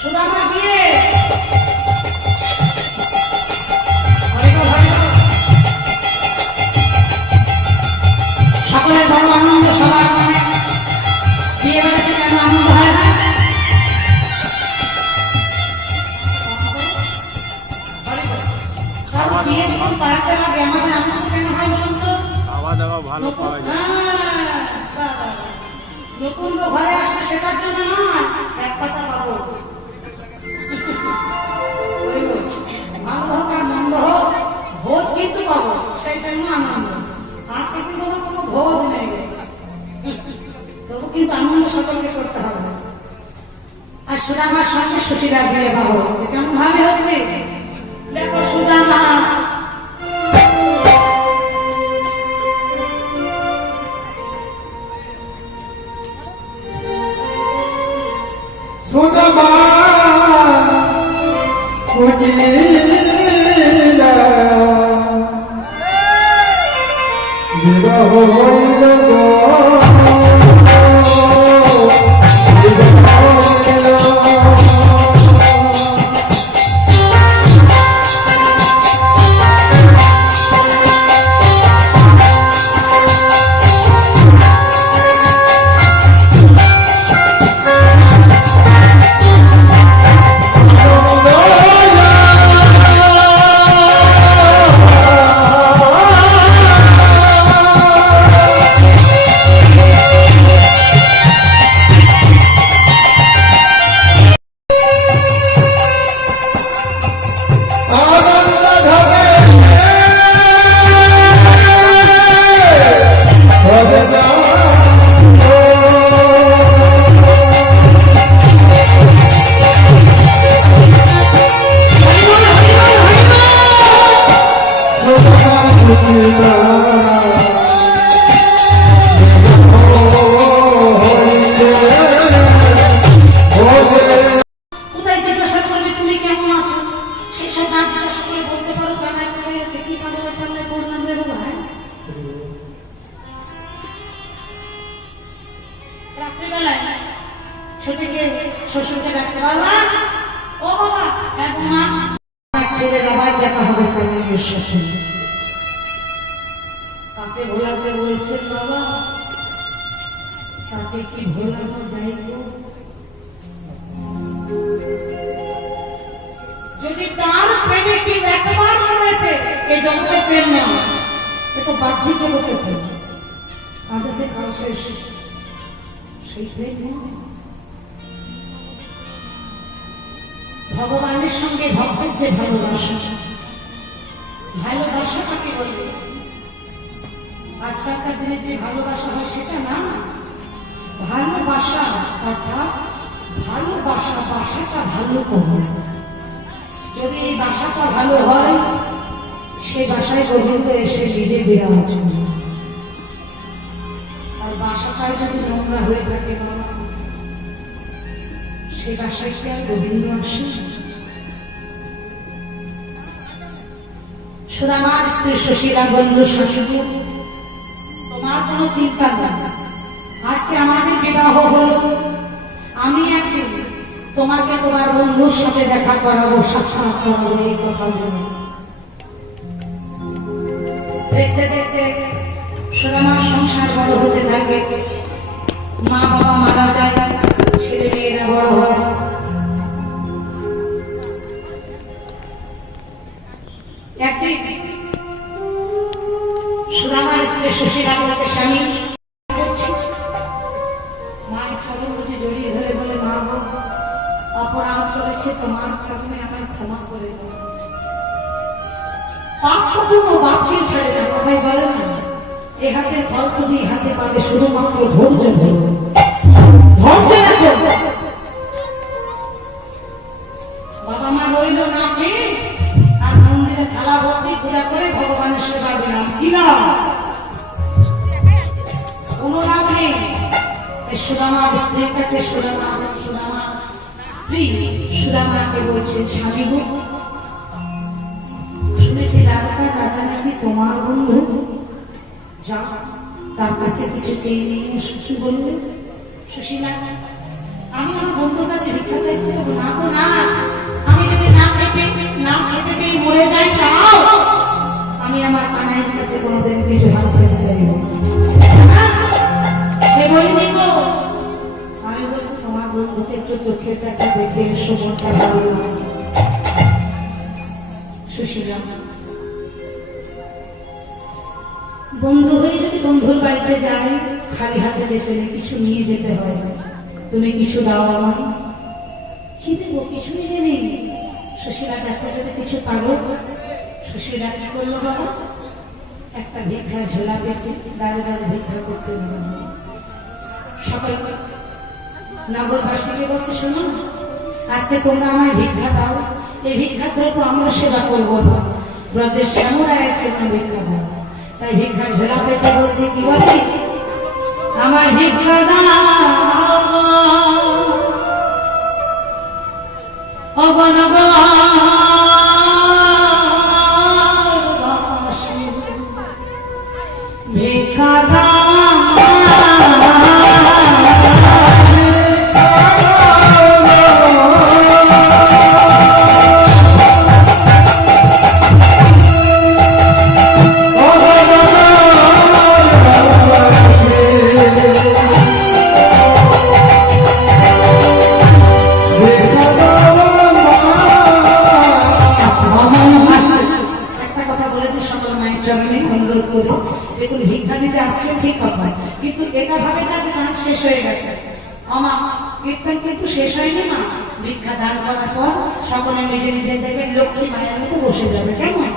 সুদামা বিয়ে সকলের বড় আনন্দ, সবার মনে বিয়ে বেড়াতে কেন আনন্দ হয় না? বিয়ে যখন করাতে লাগে আমাদের আনন্দ কেন হয় বলুন তো? খাওয়া দাওয়া ভালো পাওয়া যায়। নতুন ঘরে আসবে সেটার জন্য নয়, এক পাতা পাবো। ভালো হোক আর মন্দ হোক, ভোজ কিন্তু পাবো, সেই জন্য আনন্দ। আজকে কিন্তু কোনো ভোজ নেই, তবু কিন্তু আনন্দ সকলকে করতে হবে। আর সুদামার সঙ্গে সুশীলার বিয়ে বাহ হচ্ছে, কেমন ভাবে হচ্ছে দেখো। সুদামা সুদামা খুঁজিলা বিবাহ ছুটে গিয়ে শ্বশুরকে ডাকছে, বাবা ও বাবা, হ্যাঁ মা, ছেলের আবার দেখা হবে কানের শ্বশুর। তাকে ভোলাতে বলছে, বাবা তাকে কি ভোলানো যায় গো? যদি তার প্রেমে কি একবার মরেছে, এই জগতে প্রেম নেওয়া এ তো বাহ্যিক জগতে প্রেম, আজ আছে কাল শেষ, সেই প্রেম নয়। ভগবানের সঙ্গে ভক্তের যে ভালোবাসা, ভালোবাসাটাকে বলে আজকালকার দিনে যে ভালোবাসা হয় সেটা না। ভালোবাসা অর্থাৎ ভালোবাসা, বাসাটা ভালো করবে। যদি এই বাসাটা ভালো হয়, সে বাসায় গোবিন্দ এসে নিজে বিরাজ করবে। আর বাসাটাই যদি নোংরা হয়ে থাকে, সে বাসায় কি আর গোবিন্দ আসে? সুদামার স্ত্রী সুশীলা বন্ধু শাশুড়ি, তোমার কোনো চিন্তা নেই। আজকে আমাদের বিবাহ হলো, আমি একদিন তোমাকে তোমার বন্ধুর সাথে দেখা করাবো, সাক্ষাৎ করাবো, এই কথা বলো। দেখতে দেখতে সুদামার সংসার বড় হতে থাকে, মা বাবা মারা যায়, ছেলে মেয়েরা বড় হয়। একদিন সুদামার স্ত্রী সুশীলা বলছে, স্বামী মায়ের চরণ দুটি জড়িয়ে ধরে বলে, মা গো, অপরাধ করেছে, তোমার চরণে আমায় ক্ষমা করে দাও। পাপ কোনো বাপকে ছেড়ে না, কথাই বলে না, এ হাতের ফল তুমি হাতে পাবে, শুধুমাত্র ধৈর্য ধরো, ধৈর্য রাখো। বাবা মা রইল না খেয়ে, আর মন্দিরে থালা ভর্তি পূজা করে ভগবানের সেবা দিলাম, কি না কোনো লাভ নেই। সুদামার স্ত্রীর কাছে সুদামা স্ত্রী সুদামাকে বলছে, স্বামী গো, শুনেছি দ্বারকার রাজা নাকি তোমার বন্ধু, যাও তার কাছে কিছু চেয়ে নিয়ে এসো। বললে সুশীলা, আমি আমার বন্ধুর কাছে ভিক্ষা চাইতে যাবো? না গো না, বন্ধুকে একটু চোখের দেখা দেখে এসো, মনটা ভালো লাগে। সুশীলা, বন্ধু হয়ে যদি বন্ধুর বাড়িতে যায়, খালি হাতে যেতে নেই, কিছু নিয়ে যেতে হয়। তুমি কিছু দাও আমার। কি দেবো? কিছুই যে নেই। সুশীলা দেখো যদি কিছু পারো। সুশীলা কি করলো বাবা? একটা ভিক্ষার ঝোলা পেতে দাঁড়িয়ে দাঁড়িয়ে ভিক্ষা করতে দিল। সকল নগরবাসীকে বলছে, শোনো, আজকে তোমরা আমায় ভিক্ষা দাও, এই ভিক্ষার দ্রব্য আমরা সেবা করবো না, ব্রজের শ্যামরায়ের জন্য ভিক্ষা দাও। তাই ভিক্ষার ঝোলা পেতে বলছে, কি বলে, আমার ভিক্ষা দাও ভিক্ষা দাও। দেখুন, ভিক্ষা দিতে আসছেন ঠিক কথা, কিন্তু এটা ভাবে না যে গান শেষ হয়ে গেছে। আমা কীর্তন কিন্তু শেষ হয়নি না। ভিক্ষা দান করার পর সকলে নিজে নিজে দেখবেন লক্ষ্মী মায়ের মতো বসে যাবে। কেমন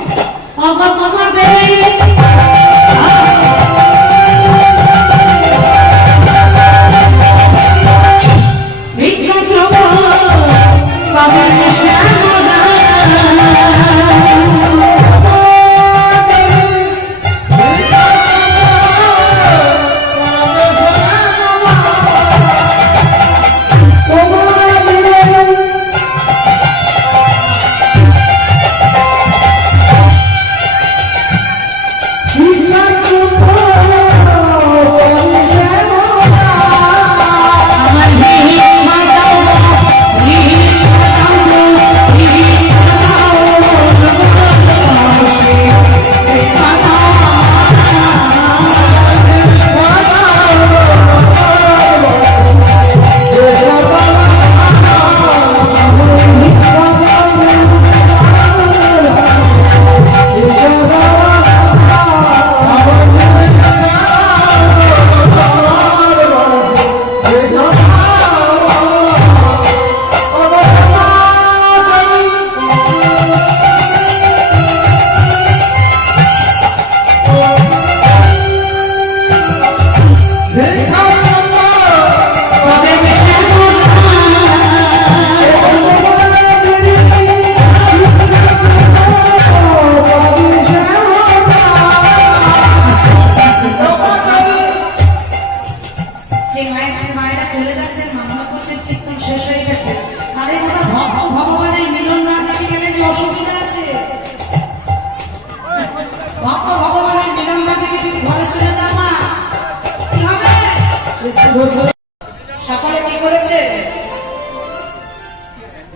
সকলে কি করেছে?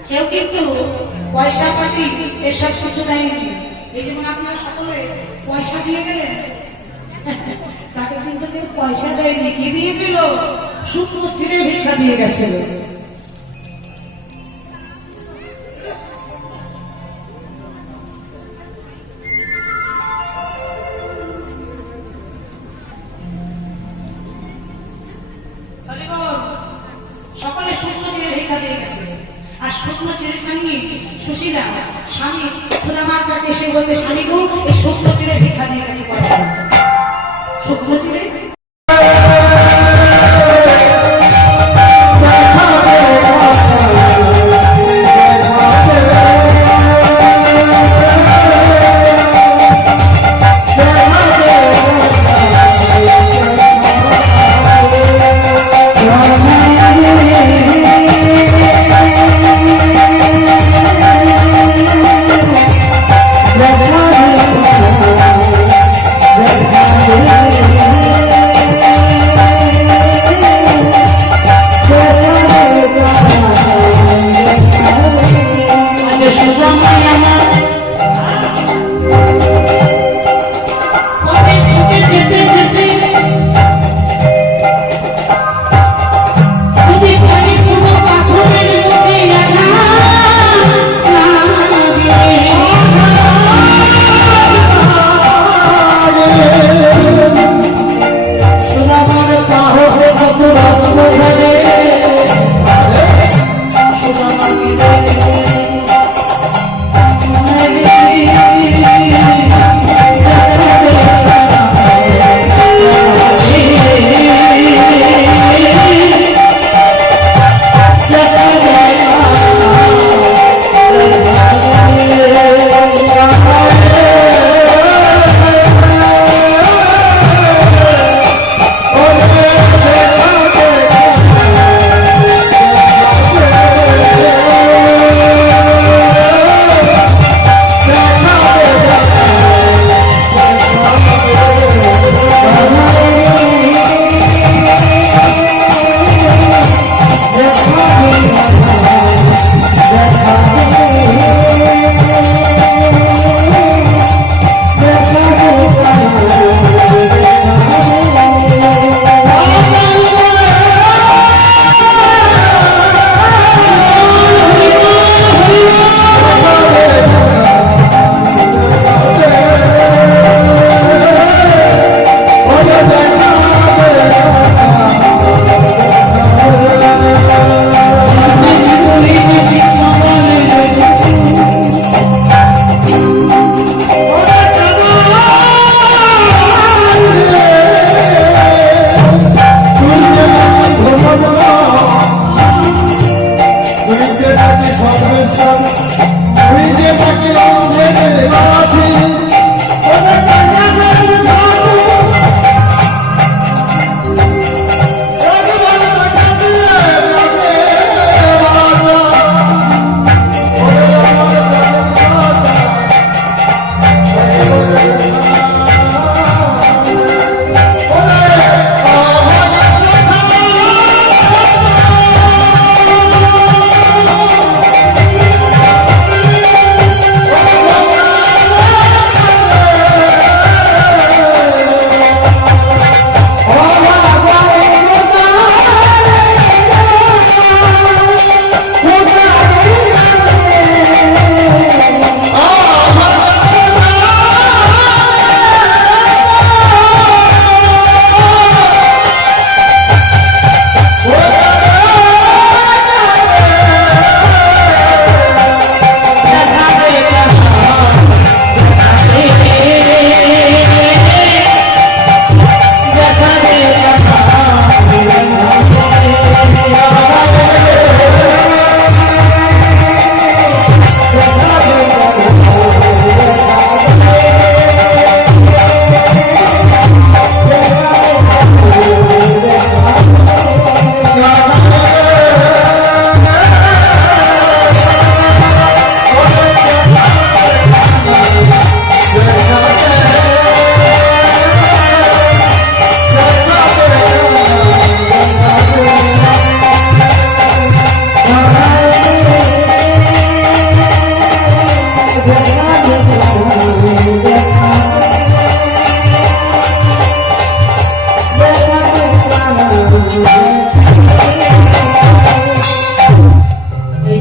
কেউ কিন্তু পয়সা পাতি এসব কিছু দেয়নি। এই যেমন আপনারা সকলে পয়সা দিয়ে গেলেন, তাকে কিন্তু কেউ পয়সা দেয়নি। কি দিয়েছিল? শুকনো চিড়ে ভিক্ষা দিয়ে গেছিল। সকলে শুকনো চিড়ে ভিক্ষা দিয়ে গেছে। আর শুকনো চিড়েটা নিয়ে সুশীলা স্বামী সুদামার কাছে এসে বলছে, স্বামী গো, এই শুকনো চিড়ে ভিক্ষা দিয়ে গেছে। শুকনো চিড়ে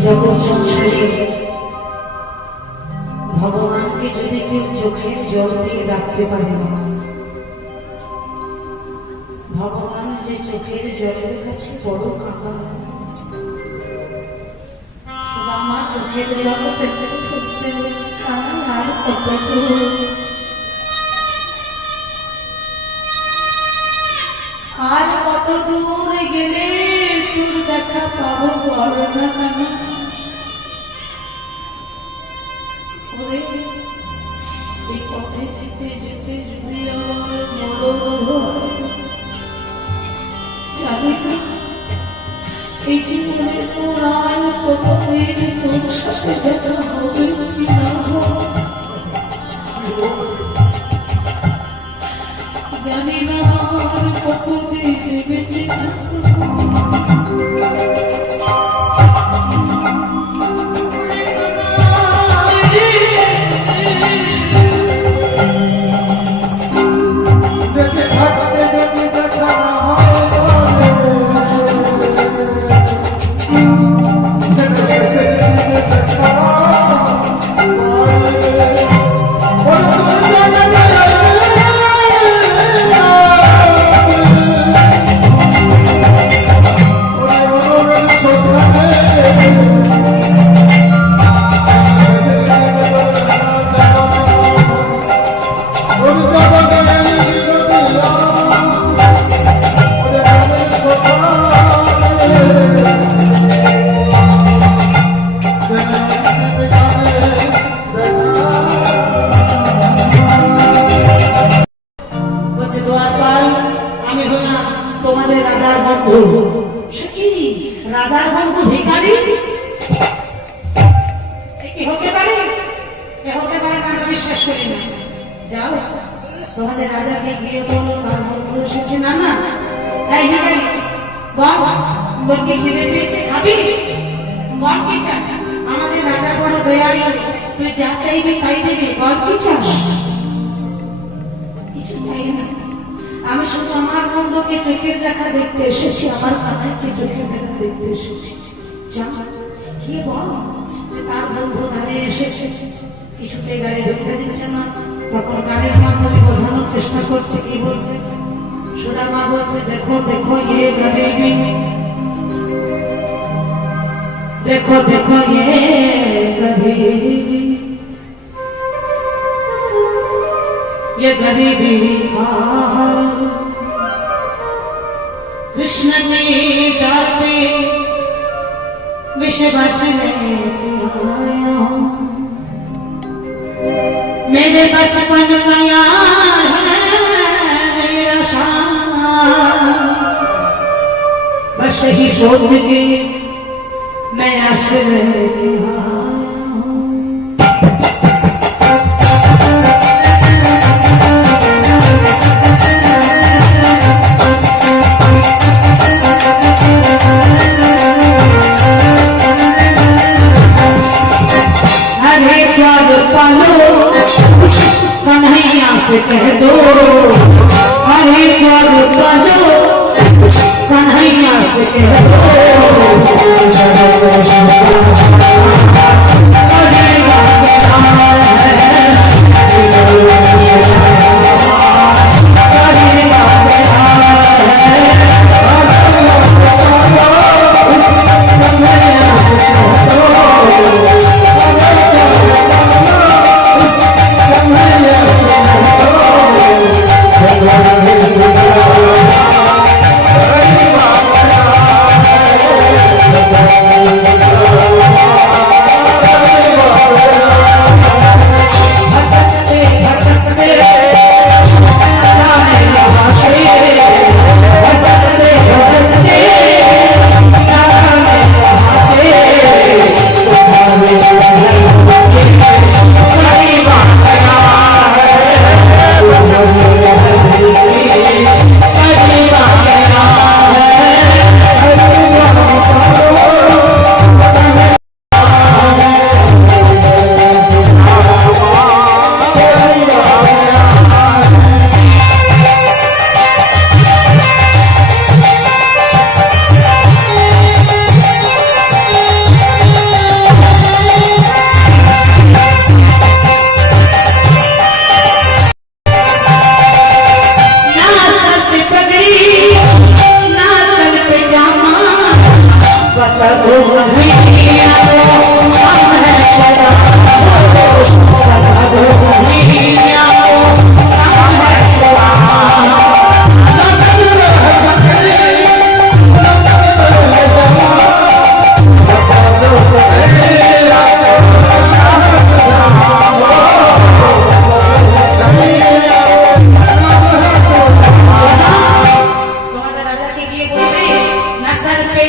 জগৎ সংসারে ভগবানকে যদি কেউ চোখের জল দিয়ে রাখতে পারে না, ভগবান যে চোখের জলের কাছে বড় কাকা। সুদামা চোখের জল পেতে ফুটতে হয়েছে, আর কত আর কত দূর গেলে তোর দেখা পাবো বল না কেন? ওরে এই পথে যেতে যেতে যদি আমার মরণ হয়, জানি না এই জীবনে তোর আর কতদিন তোর সাথে দেখা হবে কি না হবে, জানি না আর কতদিন বেঁচে থাকবো। তোমাদের রাজার বন্ধু। সে কি রাজার বন্ধু ভিখারি? কি হতে পারে? এ হতে পারে না, আমি বিশ্বাস করি না। যাও তোমাদের রাজাকে গিয়ে বলো তার বন্ধু এসেছে। না না, তাই ভিখারি বল, তোর কি খিদে পেয়েছে, খাবি? বল কি চাস? আমাদের রাজা বড় দয়ালু, তুই যা চাইবি তাই দেবে। বল কি চাস? কিছু চাই না, আমি শুধু আমার বন্ধুকে চোখের দেখা দেখতে এসেছি, আমার কানাইকে চোখের দেখা দেখতে এসেছি। কি বল, তার বন্ধু ধারে এসেছে, কিছুতে গাড়ি ঢুকতে দিচ্ছে না। তখন গাড়ির মাধ্যমে বোঝানোর চেষ্টা করছে। কি বলছে? সুদামা বলছে, দেখো দেখো ইয়ে গরিবি, দেখো দেখো ইয়ে গরিবি, ये गरीबी कृष्ण की दात पे विश्वास मेरे बचपन का यार है मेरा शान, बस ही सोच के मैं आश्रय की कन्हैया से कह दो, अरे द्वार पढ़ो कन्हैया से कह दो। তোমাদের রাজাকে গিয়ে বলবে না স্যার পে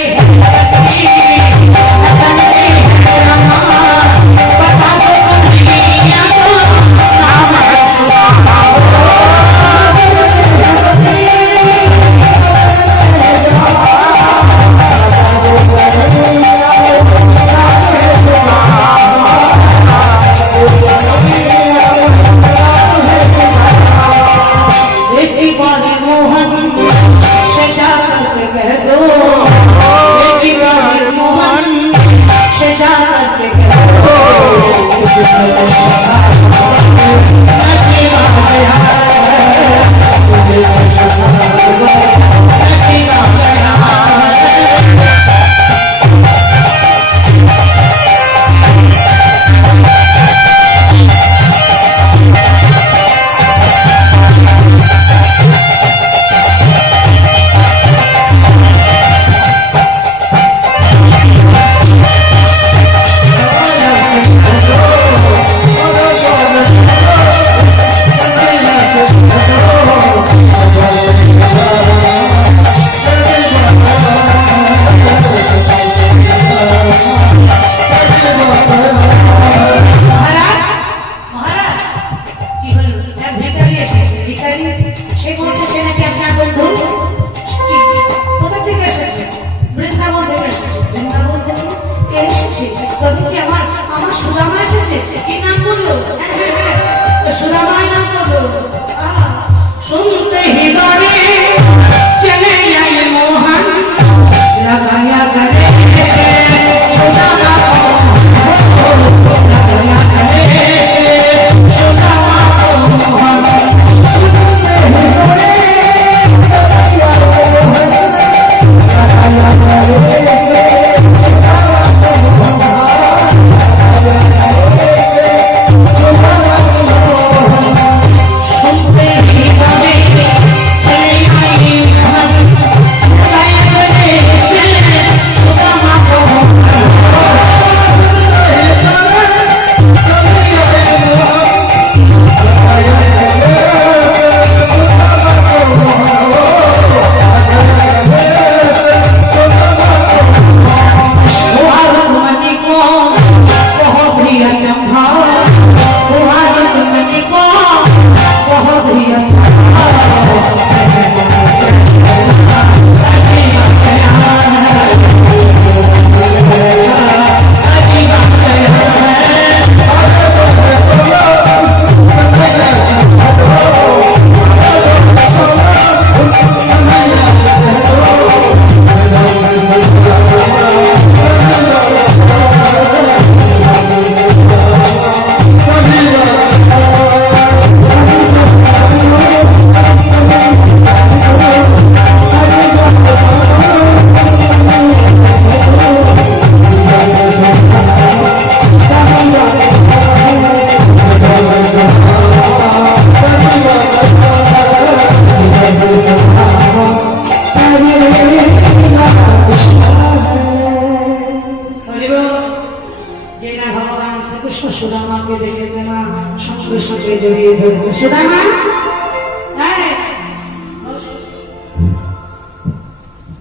সুদামাকে দেখেছে না, সঙ্গে সঙ্গে জড়িয়ে ধরেছে। সুদামা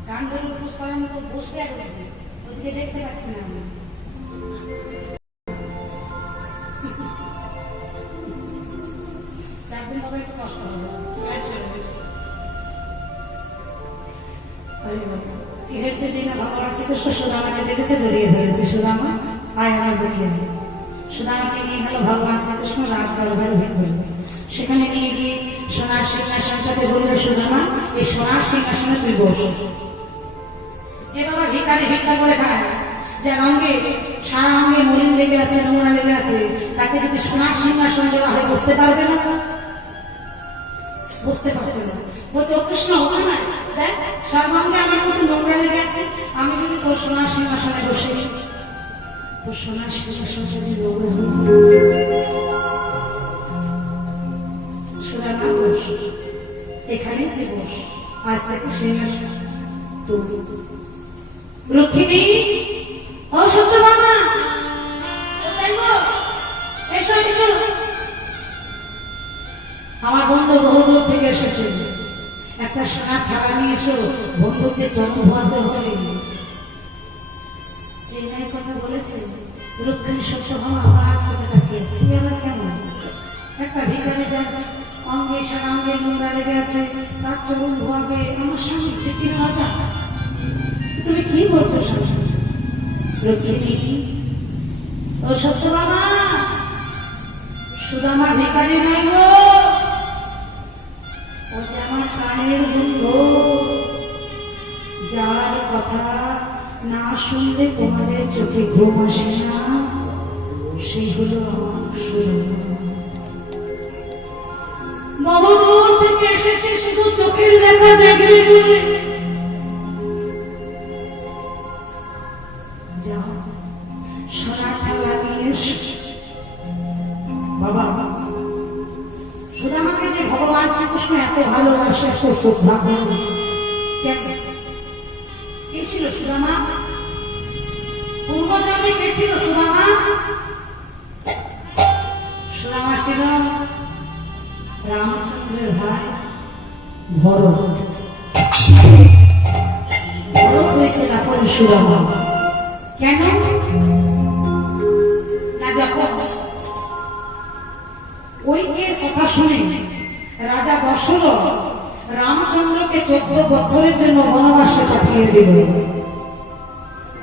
গান ধরে পুষ করার মতো বসবে, ওদিকে দেখতে পাচ্ছি না আমি। চারদিন হবে একটু কষ্ট হবে। কি হয়েছে যে না ভগবান শ্রীকৃষ্ণ সুদামাকে দেখেছে, জড়িয়ে ধরেছে। সুদামা আয় আমার বলিয়া। সুদামাকে নিয়ে গেল ভগবান শ্রীকৃষ্ণ রাজ দরবারের ভিতরে। সেখানে নিয়ে গিয়ে সোনার সিংহাসন সাথে বলল, সুদামা এই সোনার সিংহাসনে তুই বস। যে বাবা ভিখারি ভিক্ষা করে খায়, যার অঙ্গে সারা অঙ্গে মলিন লেগে আছে, নোংরা লেগে আছে, তাকে যদি সোনার সিংহাসন দেওয়া হয় বসতে পারবে না, বুঝতে পারছে না। বলছে ও কৃষ্ণ দেখ সর্বাঙ্গে আমার কোনো নোংরা লেগে আছে। আমি যদি তোর সোনার সিংহাসনে বসে, তোর সোনার সিংহাসনে যদি নোংরা হয়ে সোনার বস, এখানেই তুই বস। আজ থেকে সিংহাসন তোর। রক্ষিণী, ও সত্যভামা, এসো এসো। আমার বন্ধু বহুদূর থেকে এসেছে, একটা সোনার থালা নিয়ে এসো। বন্ধুকে জন্ম ধোয়াতে হবে। চেন্নাইয়ের কথা বলেছে রক্ষিণী। সত্যভামা আবার চোখে তাকিয়েছে। আমার কেমন একটা ভিখারি যার অঙ্গে সারাঙ্গে নোংরা লেগে আছে, তার চরণ ধোয়াবে আমার স্বামী ঠিক মজা? তুমি কি বলছো স্বামী? রক্ষিণী, ও সত্যভামা, সুদামা ভিখারি নয় গো, ও যে আমার প্রাণের বন্ধু, যার কথা না শুনলে তোমাদের চোখে ঘুম আসে না, সেই হলো আমার সুদামা। বহুদূর থেকে এসেছে শুধু চোখের দেখা দেখবে বলে। যাও, সোনার থালা নিয়ে এসো। বাবা, সুদামাকে যে ভগবান শ্রীকৃষ্ণ এত ভালোবাসে, এত শ্রদ্ধা করেন, কেন? কে ছিল সুদামা? পূর্বজন্মে কে ছিল সুদামা? সুদামা ছিল রামচন্দ্রের ভাই ভরত। ভরত হয়েছে তারপরে সুদামা। কেন না, যখন ঐক্যের কথা শুনে রাজা দশরথ রামচন্দ্রকে 14 বছরের জন্য বনবাসে পাঠিয়ে দিল।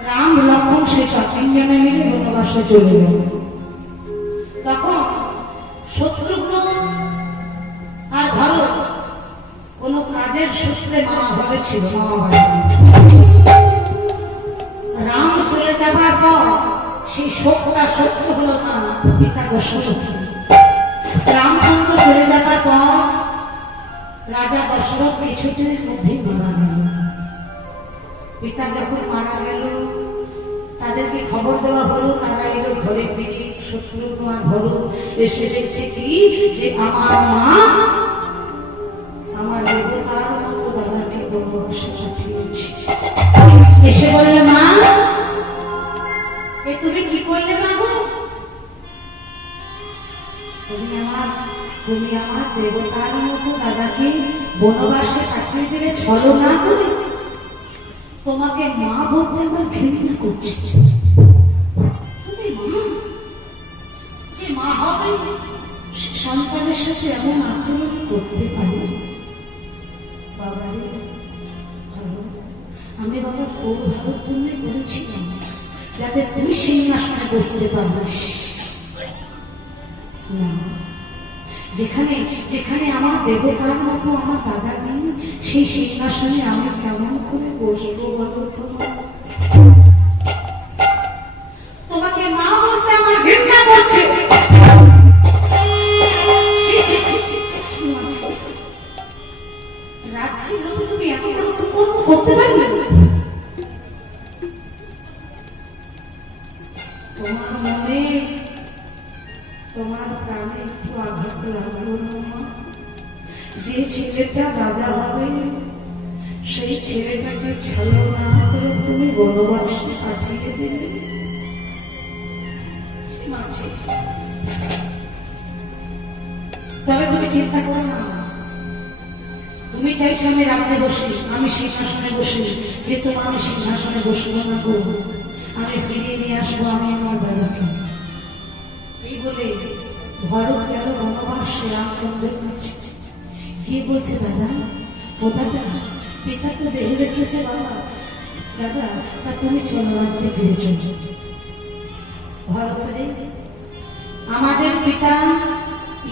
রাম লক্ষ্মণ সীতা তিনজনে মিলে বনবাসে চলে গেল। তখন শত্রুঘ্ন আর ভারত কোন কাজের সূত্রে মামা ঘরে ছিল, মামা বাড়ি। রাম চলে যাবার পর সেই শোকটা সহ্য হলো না পিতা দশরথ। রামচন্দ্র চলে যাবার পর রাজা দশরথ কিছুদিনের মধ্যেই মারা গেল। পিতা যখন মারা গেল, তাদেরকে খবর দেওয়া হলো, তারা এলো ঘরে ফিরে। শত্রুঘ্ন আর ভরত এসে দেখছে কি, যে আমার মা আমার দেবতার মতো দাদাকে বনবাসে পাঠিয়েছে। এসে বললে, মা এ তুমি কি করলে মা গো? তুমি আমার দেবতার মতো দাদাকে বনবাসে পাঠিয়ে দিলে ছলনা করে। তোমাকে মা বলতে আমার ঘৃণা করছে। তুমি মা, যে মা হবে সন্তানের সাথে এমন আচরণ করতে পারে? বাবা রে, আমি বাবা তোর ভালোর জন্য করেছিলাম, যাতে তুই সিংহাসনে বসতে পারিস না। যেখানে যেখানে আমার দেবতার মতো আমার দাদা নেই, সেই সিংহাসনে আমি কেমন করে বসবো বলো তোমার? তোমাকে মা বলতে আমার ঘৃণা করছে। রাজ্যে যদি তুমি এত বড় কুকর্ম করতে পারবে, তোমার মনে তোমার প্রাণে একটু আঘাত লাগলো না? যে ছেলেটা রাজা হবে সেই ছেলেটাকে ছলনা করে তুমি বনবাসে পাঠিয়ে দিলে। তবে তুমি চিন্তা করো না, তুমি চাইছো আমি রাজ্যে বসি, আমি সিংহাসনে বসি, কিন্তু আমি সিংহাসনে বসবো না গো, আমি ফিরিয়ে নিয়ে আসবো আমি আমার দাদাকে। এই বলে ভরত গেল বনবাসে রামচন্দ্রের কাছে। কি বলছে, দাদা ও দাদা, পিতা তো দেহ রেখেছে বাবা, দাদা তা তুমি চলো রাজ্যে ফিরে চলো। ভরত রে, আমাদের পিতা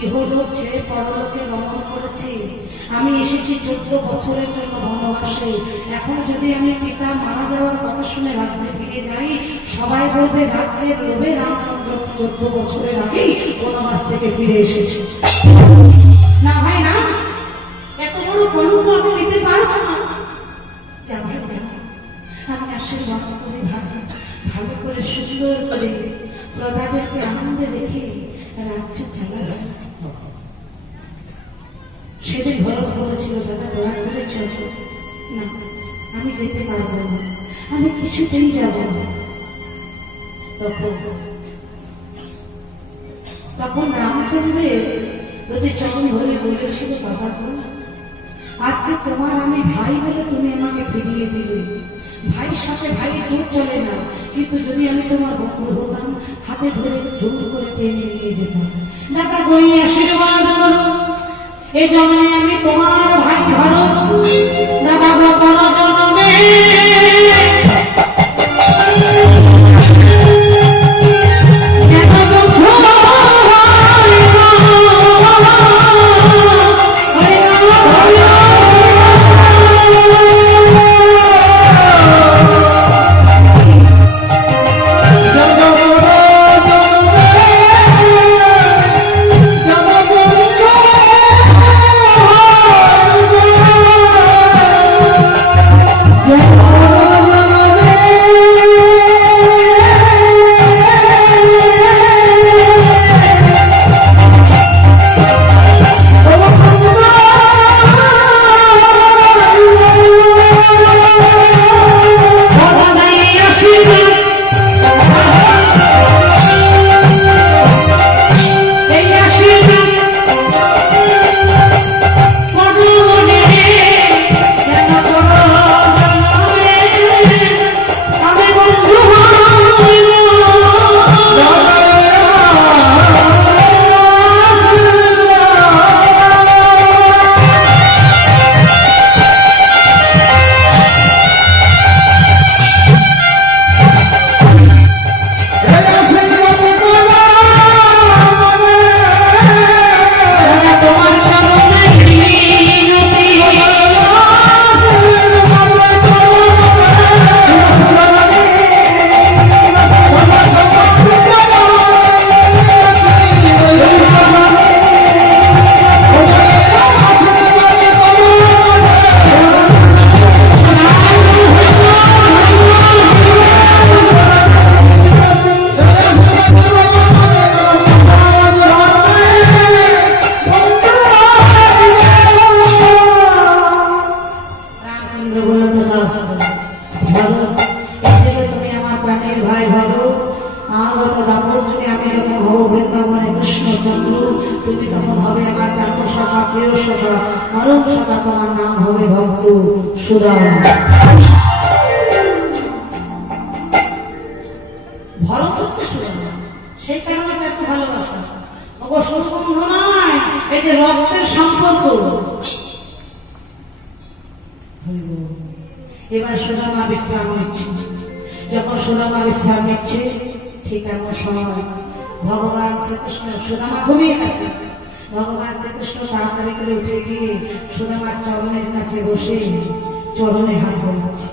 ইহলোক ছেড়ে পরলোকে গমন করেছে। আমি এসেছি 14 বছরের জন্য বনবাসে। এখন যদি আমি পিতা মারা যাওয়ার কথা শুনে রাজ্যে ফিরে যাই, সবাই বলবে রাজ্যের লোভে রামচন্দ্র 14 বছরের আগেই বনবাস থেকে ফিরে এসেছে। না ভাই না, এত বড় প্রলোভ আমি নিতে পারবো না। মানুষের মতো করে ভালো করে সুন্দর করে প্রজাদেরকে আনন্দে রেখে রাজ্য চালাবে। সেদিন ভরত বলেছিল, দাদা দয়া করে চলো। না, আমি যেতে পারবো না, আমি কিছুতেই যাব না। তখন রামচন্দ্রের যদি চরণ ধরে বলেছিল, বাবা গো, আজকে তোমার আমি ভাই বলে তুমি আমাকে ফিরিয়ে দিলে। ভাইয়ের সাথে ভাইয়ের জোর চলে না, কিন্তু যদি আমি তোমার বন্ধু হতাম, হাতে ধরে জোর করে টেনে নিয়ে যেতাম। দাদা গই আশীর্বাদ করো, এ জন্মে আমি তোমার ভাই ভরত, দাদা গো কোন জন্মে ভরত হচ্ছে সুদামা, সেই কারণে তার তো ভালোবাসা। অবশ্য বন্ধু নয়, এই যে রক্তের সম্পর্ক। এবার সুদামা বিশ্রাম নিচ্ছে। যখন সুদামা বিশ্রাম নিচ্ছে, ঠিক এমন সময় ভগবান শ্রীকৃষ্ণ, সুদামা ঘুমিয়ে গেছে, ভগবান শ্রীকৃষ্ণ তাড়াতাড়ি করে উঠে গিয়ে সুদামার চরণের কাছে বসে চরণে হাত বোলাচ্ছে।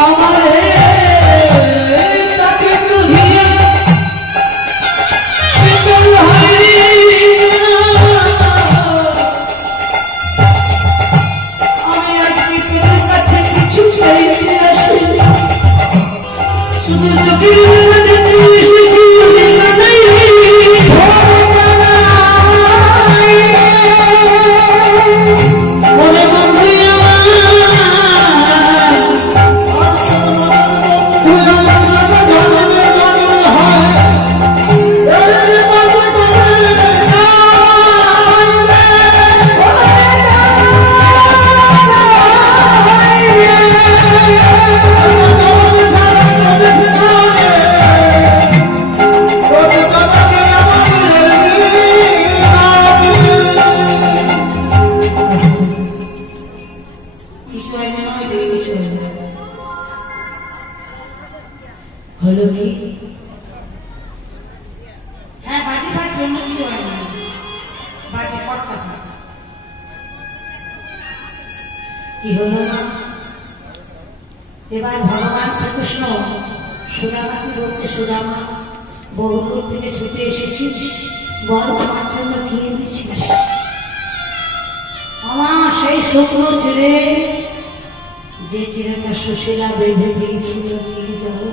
আমারে তাকে কহিয়া শীতল হইয়া আমি আজকে তোর কাছে কিছু চাইতে আসি শুধু চোখের মধ্যে তুই এসেছি মনে বন্ধু হলো কি হ্যাঁ বাজি ফাটছে অন্য কিছু হয় না বাজি ফটকা ফাটছে কি হলো না এবার ভগবান শ্রীকৃষ্ণ সুদামাকে বলছে সুদামা বহুদূর থেকে ছুটে এসেছিস বল আমার জন্য কি এনেছিস আমার সেই শুকনো ছেড়ে যে চিড়েটা সুশীলা বেঁধে দিয়েছিল নিয়ে যাবো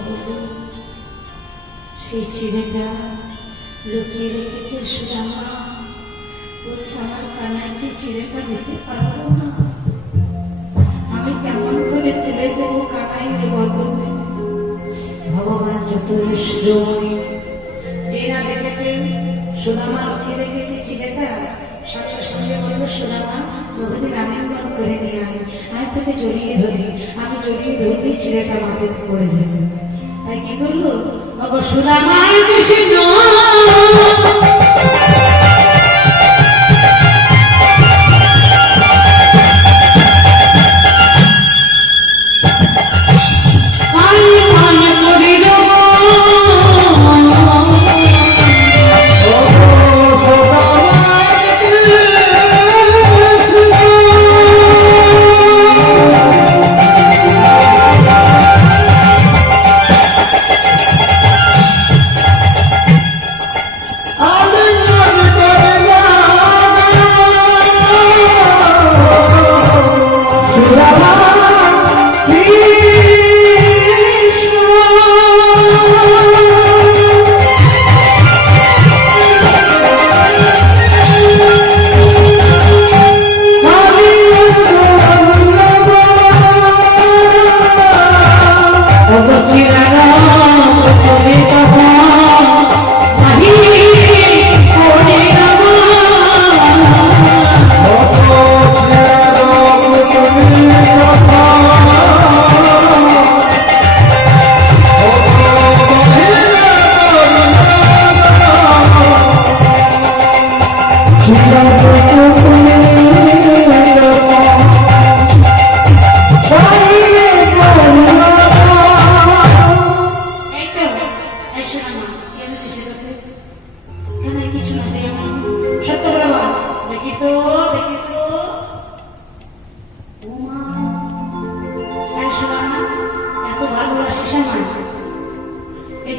সেই চিড়েটা লুকিয়ে রেখেছে সুদামা বলছে আমার কানাইকে চিড়েটা দিতে পারবো না আমি কেমন করে তুলে দেবো কানাইয়ের বদলে ভগবান যত সুযোগী যেনা দেখেছেন সুদামা লুকিয়ে রেখেছে চিড়েটা সঙ্গে সঙ্গে বলল সুদামা বহুদিন আলিঙ্গন করে নিয়ে আনি আমি তোকে জড়িয়ে ধরি আমি জড়িয়ে ধরতেই চিড়েটা মাটিতে পড়ে যেতে তাই কি করলো মগো সুদামা কৃষ্ণ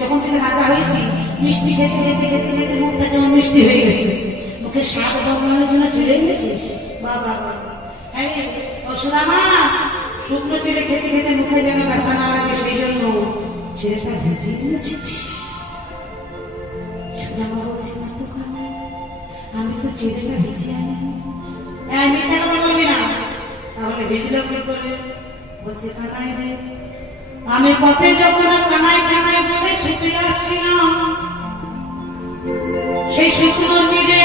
যখন থেকে রাজা হয়েছি মিষ্টি খেতে খেতে খেতে খেতে মুখটা যেমন মিষ্টি হয়ে গেছে মুখে স্বাদ বদলানোর জন্য ছেড়ে নিয়েছিস বাবা হ্যাঁ ও সুদামা শুকনো ছেড়ে খেতে খেতে মুখে যেন ব্যথা না লাগে সেই জন্য ছেলেটা ভিজিয়ে দিয়েছিস সুদামা বলছে আমি তো ছেলেটা ভিজিয়ে আনি মিথ্যা কথা বলবি না তাহলে ভিজলো কি করে বলছে কানাই রে আমি পথে যখন কানাই কানাই বলে ছুটে আসছিলাম সেই শুকনো চিড়ে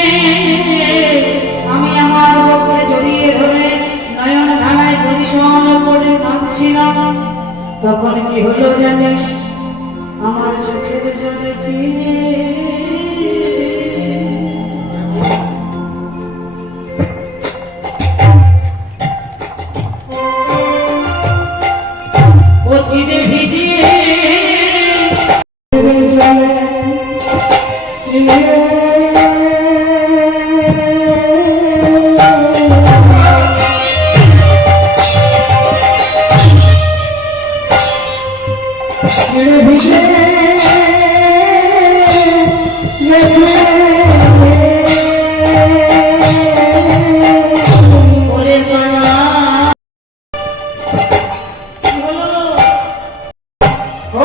আমি আমার বুকে জড়িয়ে ধরে নয়ন ধারায় পরিশ্রম করে কাঁদছিলাম তখন কি হলো জানিস আমার চোখের জলে চিড়ে চিড়ে ভিজিয়ে ছেড়ে ভিজে গেছে ওরে মানা। কি হলো? ও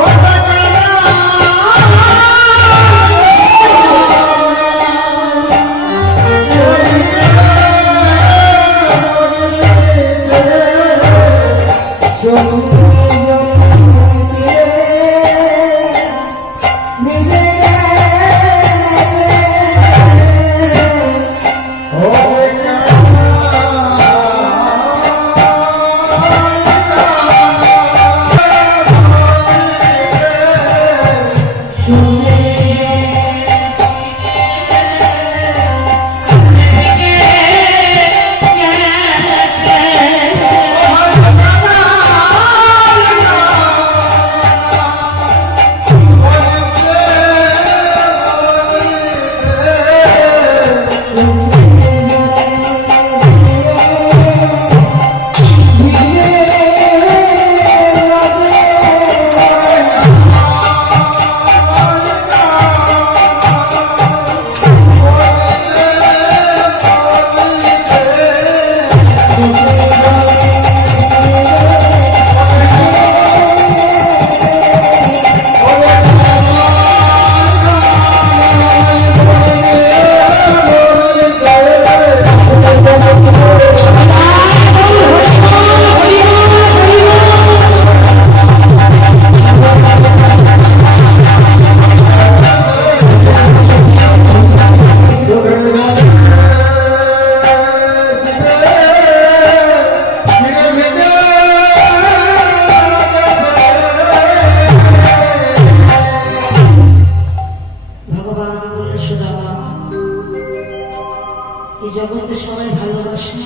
জগতে সবাই ভালোবাসে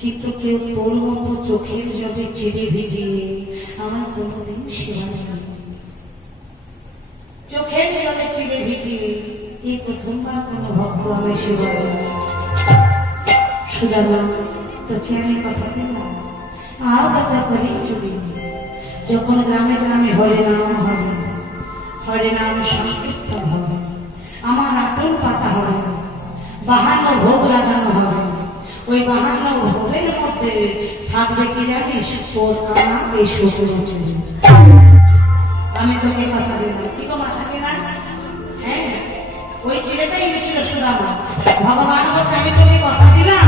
কিন্তু কেউ তোর মতো চোখের জলে চিড়ে ভিজিয়ে আমার কোনোদিন সেবা নেই। চোখের জলে চিড়ে ভিজিয়ে এই প্রথমবার কোনো ভক্ত আমি সেবা করি। সুদামা তোকে আমি কথা দিলাম আর কথা করি চুরি। যখন গ্রামে গ্রামে হরে নাম হবে, হরে নাম সংকীর্তন হবে, আমার আটল পাতা হবে, বাহান্ন ভোগ লাগানো হবে, ওই বাহান্ন ভোগের মধ্যে থাকবে কি জানিস তোর আমার এই শুকুর। আমি তোকে কথা দিলাম কি গো মাথা কেনা? হ্যাঁ ওই ছেলেটাই ছিল সুদামা। ভগবান বলছে আমি তোকে কথা দিলাম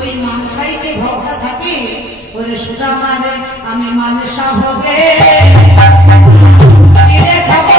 ওই মানসাই যে ভোগটা থাকে ওরে সুদামা রে আমি মানসা ভোগে চিড়ে খাবো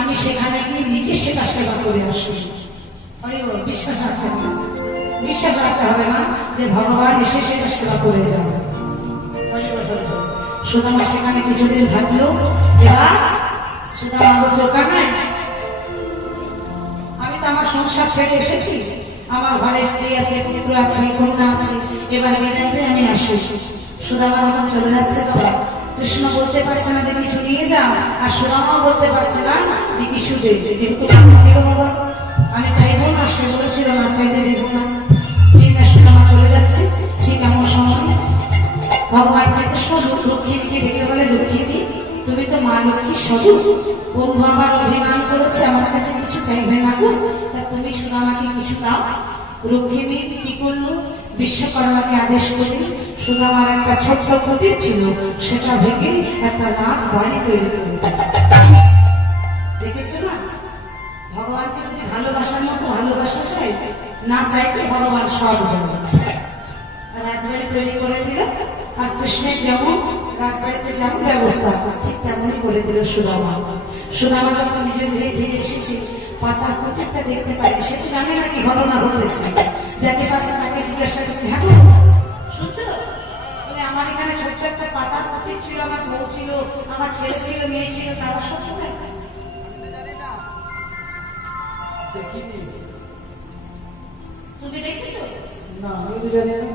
আমি সেখানে গিয়ে নিজে সেটা সেবা করে আসি। বিশ্বাস রাখতে হবে, বিশ্বাস রাখতে হবে না যে ভগবান এসে সেটা সেবা করে যাবে। সুদামা সেখানে কিছুদিন থাকলো। এবার সুদামা বলছে কানাই আমি তো আমার সংসার ছেড়ে এসেছি, আমার ঘরে স্ত্রী আছে, পুত্র আছে, কন্যা আছে, এবার বিদায় দিয়ে আমি আসি। সুদামা যখন চলে যাচ্ছে বাবা কৃষ্ণ বলতে পারছে না যে কিছু নিয়ে যা, আর সুদামা বলতে পারছে না যে কিছু দে, যেহেতু ছিল বাবা আমি চাইবো না, সে বলেছিল না চাইতে দেবো না। সুদামা চলে যাচ্ছে ঠিক এমন সময় ভগবান শ্রীকৃষ্ণ লক্ষ্মীকে ডেকে বলে লক্ষ্মী তুমি তো মা লক্ষ্মী স্বরূপ, বন্ধু আমার অভিমান করেছে আমার কাছে কিছু চাইবে না গো, তা তুমি সুদামাকে কিছু দাও। রুক্মিণী কি করলো বিশ্বকর্মাকে আদেশ করে সুদামার একটা ছোট্ট কুটির ছিল সেটা ভেঙে একটা নাচ বাড়ি তৈরি করে। দেখেছো না ভগবানকে যদি ভালোবাসার মতো ভালোবাসা চাই না চাইতে ভগবান সব হবে। রাজবাড়ি তৈরি করে দিল আর কৃষ্ণের যেমন রাজবাড়িতে যেমন ব্যবস্থা ঠিক তেমনই করে দিল সুদামা। সুদামা যখন নিজের ঘরে ফিরে এসেছে পাতার প্রত্যেকটা দেখতে পাই, সে তো জানে না কি ঘটনা ঘটেছে, যাকে পাচ্ছে তাকে জিজ্ঞাসা করতে হ্যাঁ শুনছো? বলে আমার এখানে ছোট্ট একটা পাতার প্রতীক ছিল, আমার বউ ছিল, আমার ছেলে ছিল, মেয়ে ছিল, তারা সব সময় দেখিনি। তুমি দেখেছো? না আমি তো জানি না।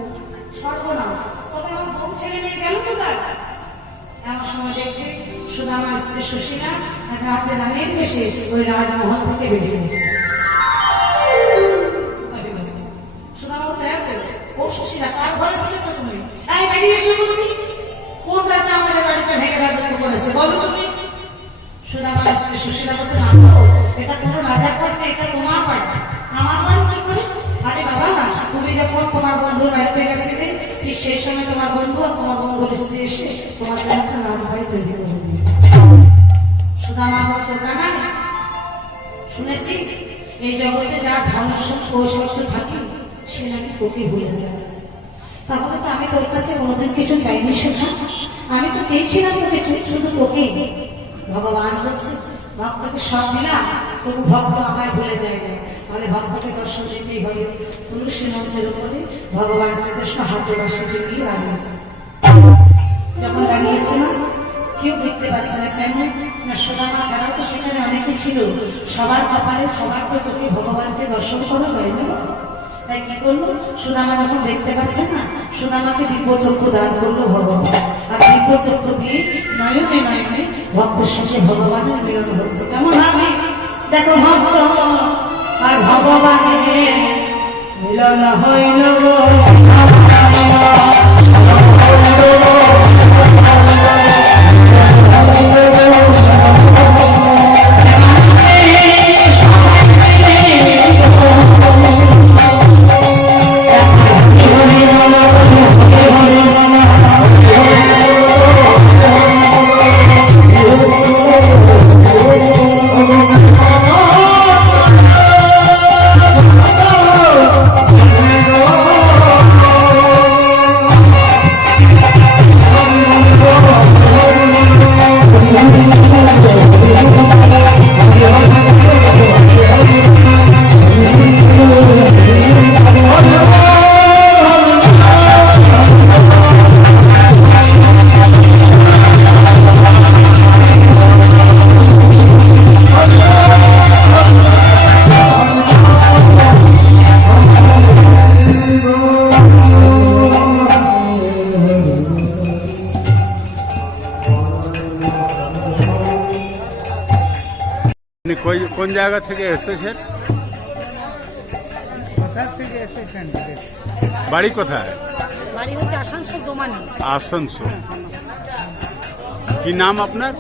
সর্বনাম, তবে আমার বউ ছেলে মেয়ে গেল কোথায়? এমন সময় দেখছে শুধু আমার স্ত্রী সুশীলা এক রাতে রানের বেশে ওই রাজমহল থেকে বেরিয়ে এসেছে। সুদামা বলছে, ও সুশীলা, কার ঘরে ঢুকেছো তুমি? এই বেরিয়ে এসে বলছি, কোন রাজা আমাদের বাড়িতে ভেঙে রাজত্ব করেছে বলো তুমি? সুদামা স্ত্রী সুশীলা বলছে, না তো, এটা কোনো রাজার ঘর না, এটা তোমার বাড়ি। আমার বাড়ি কি করে? আরে বাবা, তুমি যখন তোমার বন্ধুর বাড়িতে গেছিলে ঠিক সেই সময় তোমার বন্ধু আর তোমার বন্ধুর স্ত্রী এসে তোমার জন্য একটা রাজবাড়ি তৈরি করে দিয়েছে। সুদামা বলছে, না শুনেছি এই জগতে যার ধ্বংস কৌশল থাকে সে নাকি তোকে ভুলে যায়। তাহলে তো আমি তোর কাছে কোনোদিন কিছু চাইনি সেটা, আমি তো চেয়েছিলাম তোকে, শুধু তোকে। ভগবান বলছে, ভক্তকে সব দিলাম, তবু ভক্ত আমায় ভুলে যায় না, তাহলে ভক্তকে দর্শন দিতেই হবে। তুলসী মঞ্চের উপরে ভগবান শ্রীকৃষ্ণ হাতে বাসিতে গিয়ে দাঁড়িয়েছে। যখন দাঁড়িয়েছে না, কেউ দেখতে পাচ্ছে না, কেন না সুদামা ছাড়াও তো সেখানে অনেকে ছিল। সবার কপালে, সবার তো চোখে ভগবানকে দর্শন করা যায় না। তাই কি করলো, সুদামা যখন দেখতে পাচ্ছে না, সুদামাকে দিব্য চক্ষু দান করলো ভগবান। আর দিব্য চক্ষু দিয়ে নয়নে নয়নে ভক্তের সঙ্গে ভগবানের মিলন হচ্ছে। কেমন হবে দেখো, ভক্ত আর ভগবানের মিলন হইল গো। আপনি কোন জায়গা থেকে এসেছেন? কোথার থেকে এসেছেন? বাড়ি কোথায়? বাড়ি হচ্ছে আসানসোল দোমানি। আসানসোল। কি নাম আপনার?